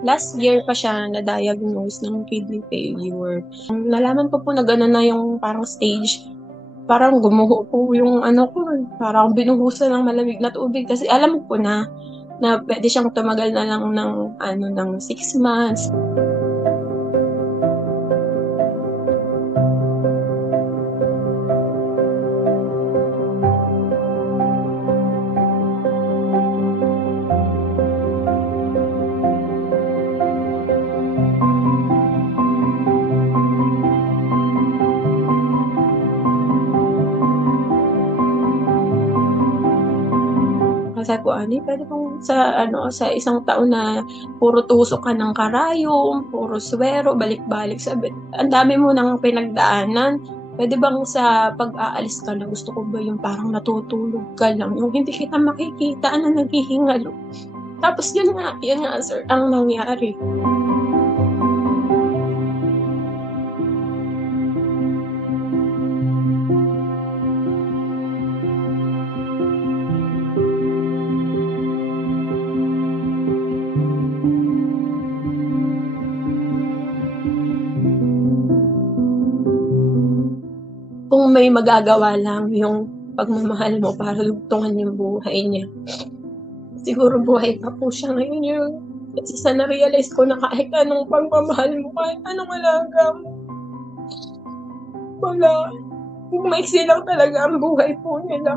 Last year pa siya na-diagnose ng kidney failure. Nalaman ko po na gano'n na yung parang stage, parang gumuho po yung ano ko, parang binuhusan ng malamig na tubig kasi alam ko na puwede siyang tumagal na lang ng ano, ng 6 months. Sabi ko, "Ani, puwede bang sa isang taon na puro tusok ka ng karayom, puro suwero, balik-balik." Sabi, "Ang dami mo ng pinagdaanan, puwede bang sa pag-aalis ka na gusto ko ba yung parang natutulog ka lang, yung hindi kita makikita na naghihingalo." Tapos yun nga sir ang nangyari. Kung may magagawa lang yung pagmamahal mo para lugtungan yung buhay niya, siguro buhay pa po siya ngayon yun. Kasi sa na-realize ko na kahit anong pagmamahal mo, kahit anong alaga mo, wala. Maiksi lang talaga ang buhay po nila.